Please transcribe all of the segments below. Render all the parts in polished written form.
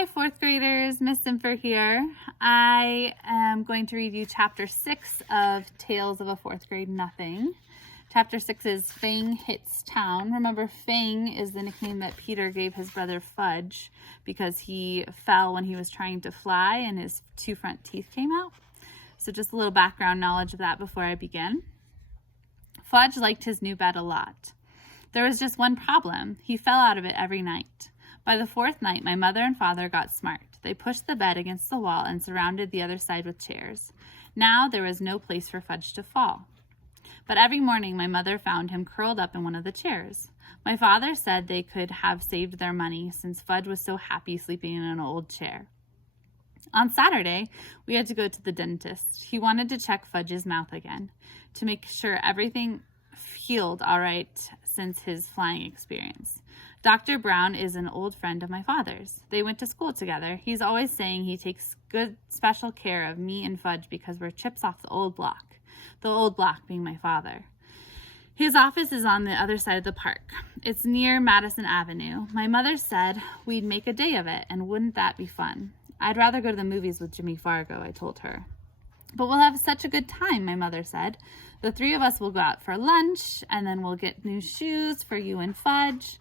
Hi, fourth graders. Miss Simfer here. I am going to review Chapter 6 of Tales of a Fourth Grade Nothing. Chapter 6 is Fang Hits Town. Remember, Fang is the nickname that Peter gave his brother Fudge because he fell when he was trying to fly and his two front teeth came out. So just a little background knowledge of that before I begin. Fudge liked his new bed a lot. There was just one problem. He fell out of it every night. By the fourth night, my mother and father got smart. They pushed the bed against the wall and surrounded the other side with chairs. Now there was no place for Fudge to fall. But every morning, my mother found him curled up in one of the chairs. My father said they could have saved their money since Fudge was so happy sleeping in an old chair. On Saturday, we had to go to the dentist. He wanted to check Fudge's mouth again to make sure everything healed all right since his flying experience. Dr. Brown is an old friend of my father's. They went to school together. He's always saying he takes good special care of me and Fudge because we're chips off the old block being my father. His office is on the other side of the park. It's near Madison Avenue. My mother said we'd make a day of it, and wouldn't that be fun? I'd rather go to the movies with Jimmy Fargo, I told her. But we'll have such a good time, my mother said. The three of us will go out for lunch, and then we'll get new shoes for you and Fudge.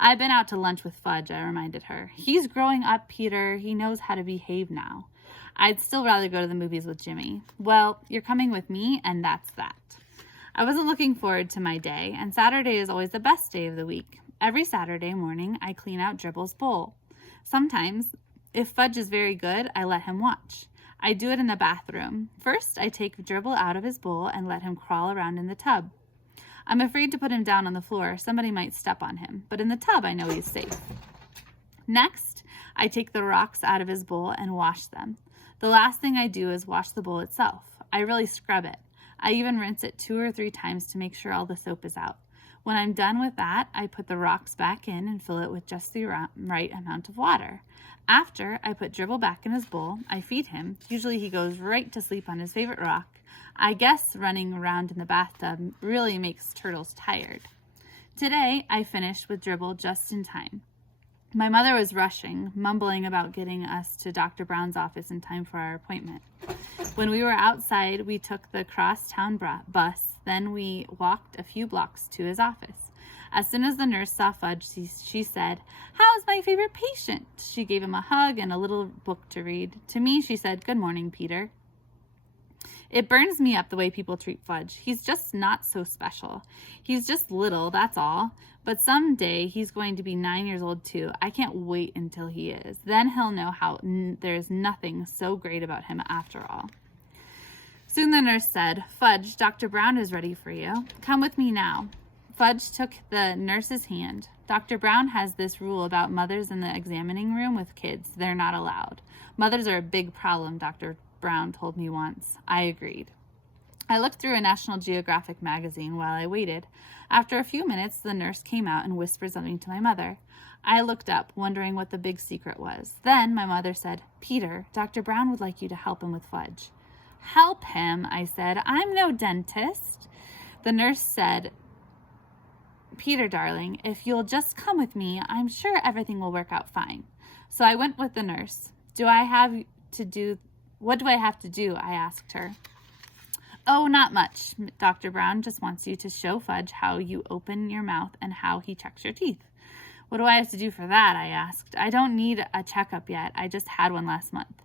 I've been out to lunch with Fudge, I reminded her. He's growing up, Peter. He knows how to behave now. I'd still rather go to the movies with Jimmy. Well, you're coming with me, and that's that. I wasn't looking forward to my day, and Saturday is always the best day of the week. Every Saturday morning, I clean out Dribble's bowl. Sometimes, if Fudge is very good, I let him watch. I do it in the bathroom. First, I take Dribble out of his bowl and let him crawl around in the tub. I'm afraid to put him down on the floor. Somebody might step on him, but in the tub, I know he's safe. Next, I take the rocks out of his bowl and wash them. The last thing I do is wash the bowl itself. I really scrub it. I even rinse it 2 or 3 times to make sure all the soap is out. When I'm done with that, I put the rocks back in and fill it with just the right amount of water. After, I put Dribble back in his bowl. I feed him. Usually he goes right to sleep on his favorite rock. I guess running around in the bathtub really makes turtles tired. Today, I finished with Dribble just in time. My mother was rushing, mumbling about getting us to Dr. Brown's office in time for our appointment. When we were outside, we took the crosstown bus. Then we walked a few blocks to his office. As soon as the nurse saw Fudge, she said, "How's my favorite patient?" She gave him a hug and a little book to read. To me, she said, "Good morning, Peter." It burns me up the way people treat Fudge. He's just not so special. He's just little, that's all. But someday he's going to be 9 years old too. I can't wait until he is. Then he'll know how there's nothing so great about him after all. Soon the nurse said, "Fudge, Dr. Brown is ready for you. Come with me now." Fudge took the nurse's hand. Dr. Brown has this rule about mothers in the examining room with kids. They're not allowed. Mothers are a big problem, Dr. Brown told me once. I agreed. I looked through a National Geographic magazine while I waited. After a few minutes, the nurse came out and whispered something to my mother. I looked up, wondering what the big secret was. Then my mother said, "Peter, Dr. Brown would like you to help him with Fudge." "Help him," I said. "I'm no dentist." The nurse said, "Peter, darling, if you'll just come with me, I'm sure everything will work out fine." So I went with the nurse. What do I have to do? I asked her. "Oh, not much. Dr. Brown just wants you to show Fudge how you open your mouth and how he checks your teeth." "What do I have to do for that?" I asked. "I don't need a checkup yet. I just had one last month."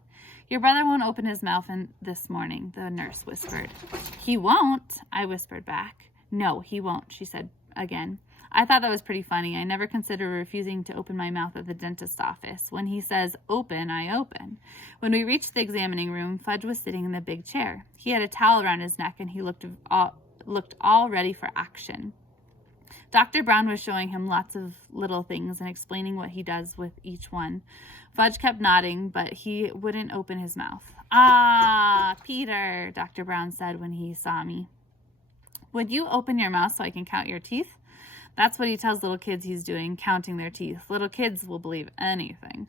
"Your brother won't open his mouth this morning," the nurse whispered. "He won't?" I whispered back. "No, he won't," she said again. I thought that was pretty funny. I never considered refusing to open my mouth at the dentist's office. When he says open, I open. When we reached the examining room, Fudge was sitting in the big chair. He had a towel around his neck and he looked all ready for action. Dr. Brown was showing him lots of little things and explaining what he does with each one. Fudge kept nodding, but he wouldn't open his mouth. "Ah, Peter," Dr. Brown said when he saw me. "Would you open your mouth so I can count your teeth?" That's what he tells little kids he's doing, counting their teeth. Little kids will believe anything.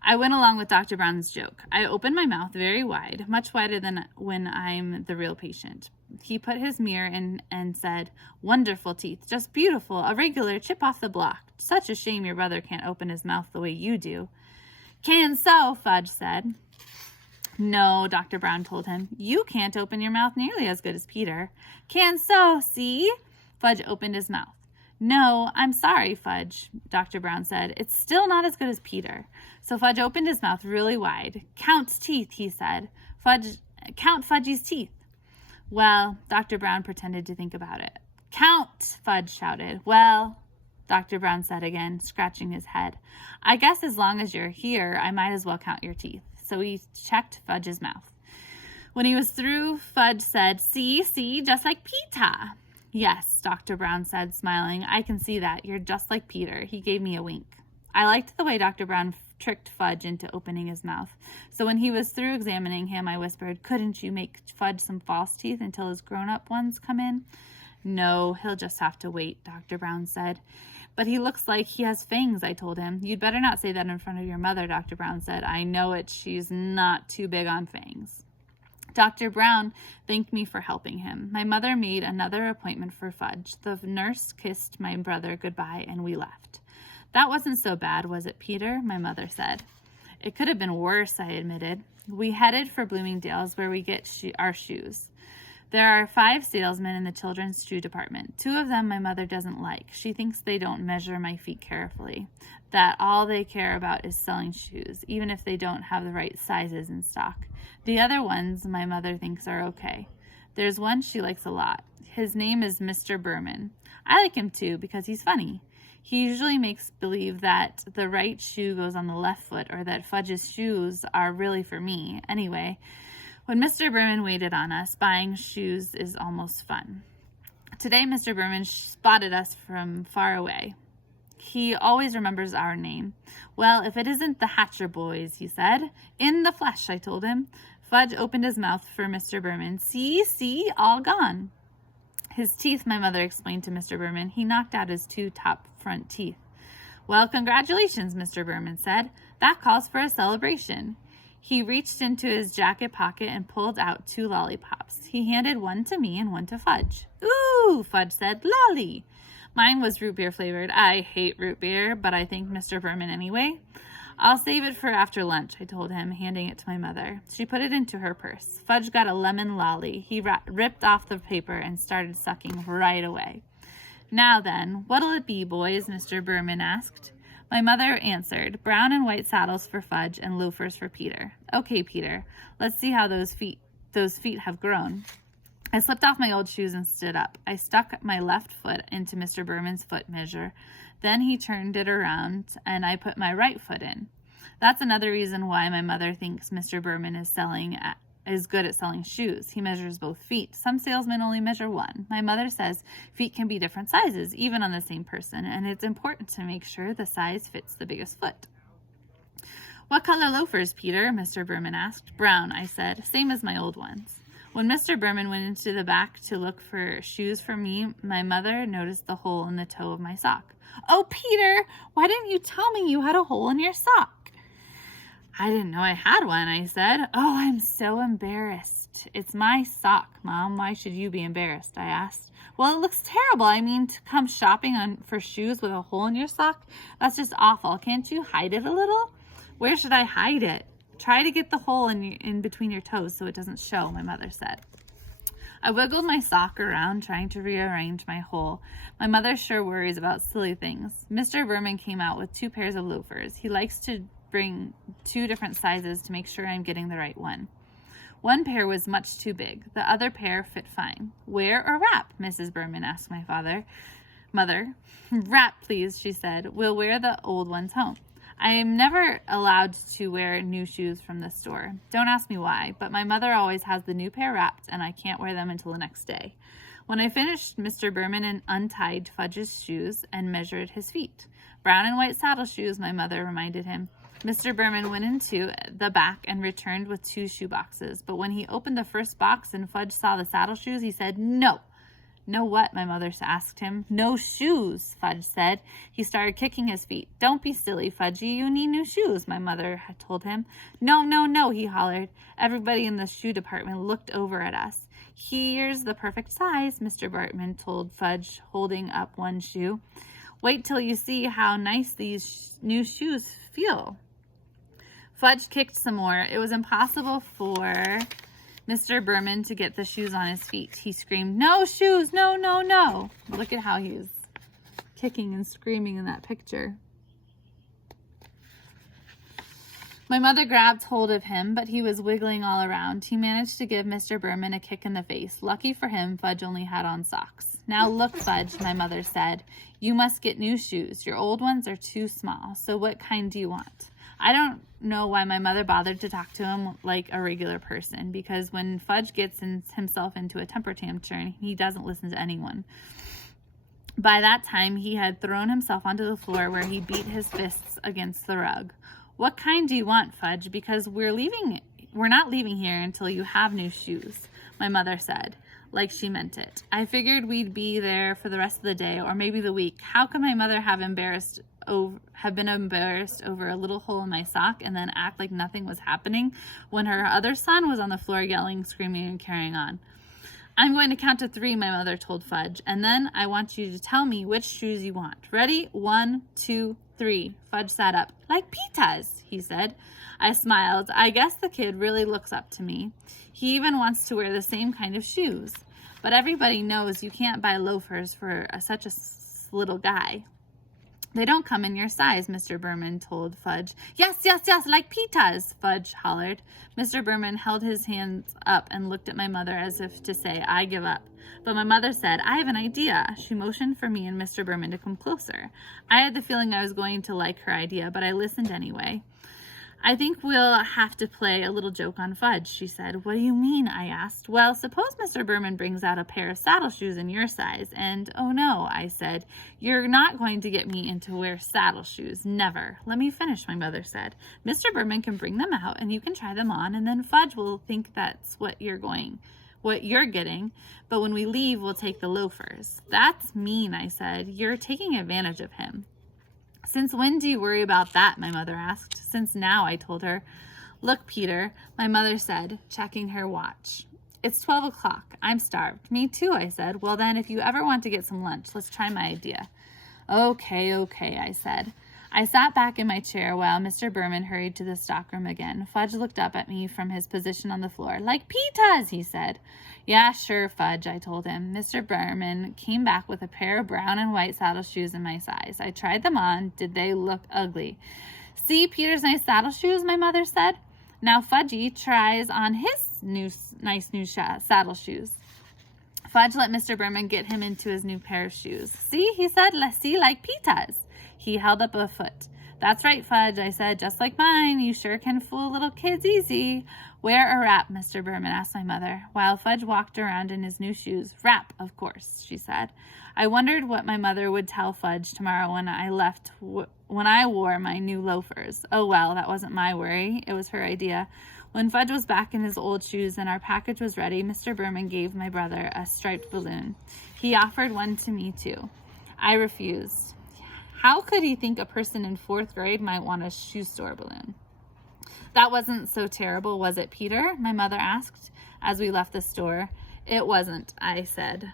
I went along with Dr. Brown's joke. I opened my mouth very wide, much wider than when I'm the real patient. He put his mirror in and said, "Wonderful teeth, just beautiful, a regular chip off the block. Such a shame your brother can't open his mouth the way you do." Can so, Fudge said. No, Dr. Brown told him. You can't open your mouth nearly as good as Peter. Can so, see? Fudge opened his mouth. No, I'm sorry, Fudge, Dr. Brown said. It's still not as good as Peter. So Fudge opened his mouth really wide. Count's teeth, he said. Count Fudgy's teeth. Well, Dr. Brown pretended to think about it. Count, Fudge shouted. Well, Dr. Brown said again, scratching his head. I guess as long as you're here, I might as well count your teeth. So he checked Fudge's mouth. When he was through, Fudge said, See, just like Peter. Yes, Dr. Brown said, smiling. I can see that. You're just like Peter. He gave me a wink. I liked the way Dr. Brown tricked Fudge into opening his mouth. So when he was through examining him, I whispered, couldn't you make Fudge some false teeth until his grown-up ones come in? No, he'll just have to wait, Dr. Brown said. But he looks like he has fangs, I told him. You'd better not say that in front of your mother, Dr. Brown said. I know it. She's not too big on fangs. Dr. Brown thanked me for helping him. My mother made another appointment for Fudge. The nurse kissed my brother goodbye, and we left. That wasn't so bad, was it, Peter? My mother said. It could have been worse, I admitted. We headed for Bloomingdale's, where we get our shoes. There are 5 salesmen in the children's shoe department. 2 of them my mother doesn't like. She thinks they don't measure my feet carefully, that all they care about is selling shoes, even if they don't have the right sizes in stock. The other ones my mother thinks are okay. There's one she likes a lot. His name is Mr. Berman. I like him too because he's funny. He usually makes believe that the right shoe goes on the left foot or that Fudge's shoes are really for me. Anyway, when Mr. Berman waited on us, buying shoes is almost fun. Today, Mr. Berman spotted us from far away. He always remembers our name. Well, if it isn't the Hatcher boys, he said. In the flesh, I told him. Fudge opened his mouth for Mr. Berman. See, all gone. His teeth, my mother explained to Mr. Berman. He knocked out his 2 top front teeth. Well, congratulations, Mr. Berman said. That calls for a celebration. He reached into his jacket pocket and pulled out 2 lollipops. He handed one to me and one to Fudge. Ooh, Fudge said, lolly. Mine was root beer flavored. I hate root beer, but I thanked Mr. Berman anyway. I'll save it for after lunch, I told him, handing it to my mother. She put it into her purse. Fudge got a lemon lolly. He ripped off the paper and started sucking right away. Now then, what'll it be, boys? Mr. Berman asked. My mother answered, brown and white saddles for Fudge and loafers for Peter. Okay, Peter, let's see how those feet have grown. I slipped off my old shoes and stood up. I stuck my left foot into Mr. Berman's foot measure. Then he turned it around, and I put my right foot in. That's another reason why my mother thinks Mr. Berman is good at selling shoes. He measures both feet. Some salesmen only measure one. My mother says feet can be different sizes, even on the same person, and it's important to make sure the size fits the biggest foot. What color loafers, Peter? Mr. Berman asked. Brown, I said, same as my old ones. When Mr. Berman went into the back to look for shoes for me, my mother noticed the hole in the toe of my sock. Oh, Peter, why didn't you tell me you had a hole in your sock? I didn't know I had one, I said. Oh, I'm so embarrassed. It's my sock, Mom. Why should you be embarrassed? I asked. Well, it looks terrible. I mean, to come shopping for shoes with a hole in your sock? That's just awful. Can't you hide it a little? Where should I hide it? Try to get the hole in between your toes so it doesn't show, my mother said. I wiggled my sock around, trying to rearrange my hole. My mother sure worries about silly things. Mr. Berman came out with 2 pairs of loafers. He likes to bring 2 different sizes to make sure I'm getting the right one. One pair was much too big. The other pair fit fine. Wear or wrap? Mrs. Berman asked my mother. Wrap, please, she said. We'll wear the old ones home. I am never allowed to wear new shoes from the store. Don't ask me why, but my mother always has the new pair wrapped, and I can't wear them until the next day. When I finished, Mr. Berman untied Fudge's shoes and measured his feet. Brown and white saddle shoes, my mother reminded him. Mr. Berman went into the back and returned with 2 shoe boxes, but when he opened the first box and Fudge saw the saddle shoes, he said, No. No what? My mother asked him. No shoes, Fudge said. He started kicking his feet. Don't be silly, Fudgy. You need new shoes, my mother had told him. No, he hollered. Everybody in the shoe department looked over at us. Here's the perfect size, Mr. Berman told Fudge, holding up one shoe. Wait till you see how nice these new shoes feel. Fudge kicked some more. It was impossible for Mr. Berman to get the shoes on his feet. He screamed, "No shoes, no, no, no." Look at how he's kicking and screaming in that picture. My mother grabbed hold of him, but he was wiggling all around. He managed to give Mr. Berman a kick in the face. Lucky for him, Fudge only had on socks. "Now look, Fudge," my mother said. "You must get new shoes. Your old ones are too small. So what kind do you want?" I don't know why my mother bothered to talk to him like a regular person, because when Fudge gets himself into a temper tantrum, he doesn't listen to anyone. By that time, he had thrown himself onto the floor where he beat his fists against the rug. "What kind do you want, Fudge? Because we're not leaving here until you have new shoes," my mother said, like she meant it. I figured we'd be there for the rest of the day or maybe the week. How could my mother have been embarrassed over a little hole in my sock and then act like nothing was happening when her other son was on the floor yelling, screaming, and carrying on? "I'm going to count to 3, my mother told Fudge, "and then I want you to tell me which shoes you want. Ready? 1, 2, 3. Fudge sat up. "Like Pita's," he said. I smiled. I guess the kid really looks up to me. He even wants to wear the same kind of shoes. But everybody knows you can't buy loafers for such a little guy. "They don't come in your size," Mr. Berman told Fudge. Yes, yes, yes, like Pita's," Fudge hollered. Mr. Berman held his hands up and looked at my mother as if to say, "I give up." But my mother said, "I have an idea." She motioned for me and Mr. Berman to come closer. I had the feeling I was going to like her idea, but I listened anyway. "I think we'll have to play a little joke on Fudge," she said. "What do you mean?" I asked. "Well, suppose Mr. Berman brings out a pair of saddle shoes in your size, and..." "Oh no," I said. "You're not going to get me into wear saddle shoes. Never." "Let me finish," my mother said. "Mr. Berman can bring them out, and you can try them on, and then Fudge will think that's what you're getting, but when we leave, we'll take the loafers." "That's mean," I said. "You're taking advantage of him." "Since when do you worry about that?" my mother asked. "Since now," I told her. "Look, Peter," my mother said, checking her watch. "It's 12 o'clock. I'm starved." "Me too," I said. "Well then, if you ever want to get some lunch, let's try my idea." Okay, I said. I sat back in my chair while Mr. Berman hurried to the stockroom again. Fudge looked up at me from his position on the floor. "Like Pita's," he said. "Yeah, sure, Fudge," I told him. Mr. Berman came back with a pair of brown and white saddle shoes in my size. I tried them on. Did they look ugly? "See Peter's nice saddle shoes?" my mother said. Now Fudgy tries on his nice new saddle shoes. Fudge let Mr. Berman get him into his new pair of shoes. "See," he said. "Let's see, like Pita's." He held up a foot. "That's right, Fudge," I said. "Just like mine. You sure can fool little kids easy." "Wear a wrap," Mr. Berman asked my mother, while Fudge walked around in his new shoes. "Wrap, of course," she said. I wondered what my mother would tell Fudge tomorrow when I wore my new loafers. Oh well, that wasn't my worry. It was her idea. When Fudge was back in his old shoes and our package was ready, Mr. Berman gave my brother a striped balloon. He offered one to me too. I refused. How could he think a person in 4th grade might want a shoe store balloon? "That wasn't so terrible, was it, Peter?" my mother asked as we left the store. "It wasn't," I said.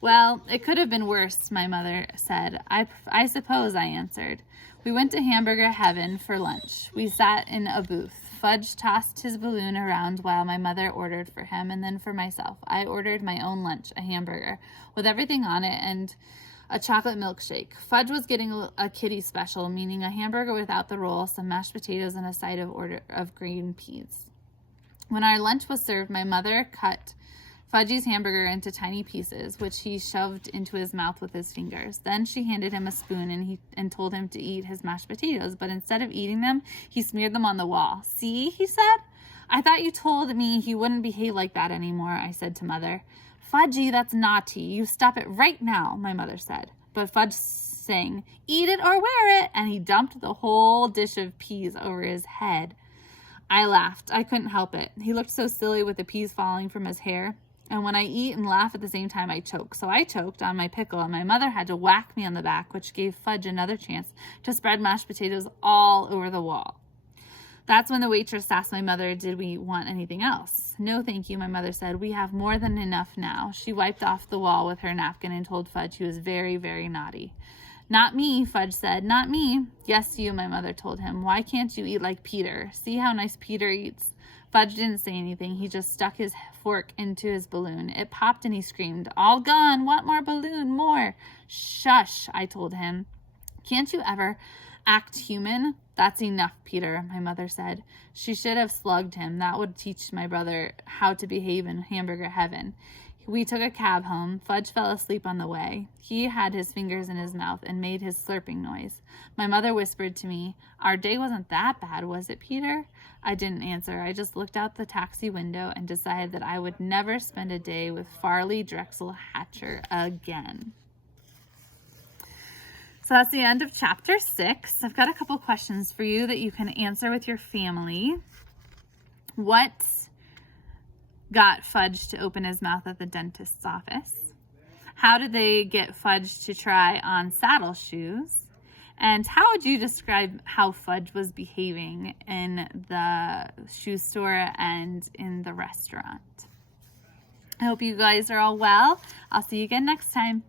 "Well, it could have been worse," my mother said. I suppose," I answered. We went to Hamburger Heaven for lunch. We sat in a booth. Fudge tossed his balloon around while my mother ordered for him, and then for myself. I ordered my own lunch, a hamburger, with everything on it, and a chocolate milkshake. Fudge was getting a kiddie special, meaning a hamburger without the roll, some mashed potatoes, and a side of green peas. When our lunch was served, my mother cut Fudgy's hamburger into tiny pieces, which he shoved into his mouth with his fingers. Then she handed him a spoon and told him to eat his mashed potatoes, but instead of eating them, he smeared them on the wall. "See," he said. "I thought you told me he wouldn't behave like that anymore," I said to Mother. "Fudgy, that's naughty. You stop it right now," my mother said. But Fudge sang, "Eat it or wear it," and he dumped the whole dish of peas over his head. I laughed. I couldn't help it. He looked so silly with the peas falling from his hair. And when I eat and laugh at the same time, I choke. So I choked on my pickle, and my mother had to whack me on the back, which gave Fudge another chance to spread mashed potatoes all over the wall. That's when the waitress asked my mother, did we want anything else? "No, thank you," my mother said. "We have more than enough now." She wiped off the wall with her napkin and told Fudge he was very, very naughty. Not me, Fudge said. Not me. Yes, you, my mother told him. Why can't you eat like Peter? See how nice Peter eats. Fudge didn't say anything. He just stuck his fork into his balloon. It popped and he screamed, all gone. Want more balloon? More. Shush, I told him. Can't you ever act human? That's enough, Peter, my mother said. She should have slugged him. That would teach my brother how to behave in hamburger heaven. We took a cab home. Fudge fell asleep on the way. He had his fingers in his mouth and made his slurping noise. My mother whispered to me, our day wasn't that bad, was it, Peter? I didn't answer. I just looked out the taxi window and decided that I would never spend a day with Farley Drexel Hatcher again. So that's the end of chapter 6. I've got a couple questions for you that you can answer with your family. What got Fudge to open his mouth at the dentist's office? How did they get Fudge to try on saddle shoes? And how would you describe how Fudge was behaving in the shoe store and in the restaurant? I hope you guys are all well. I'll see you again next time.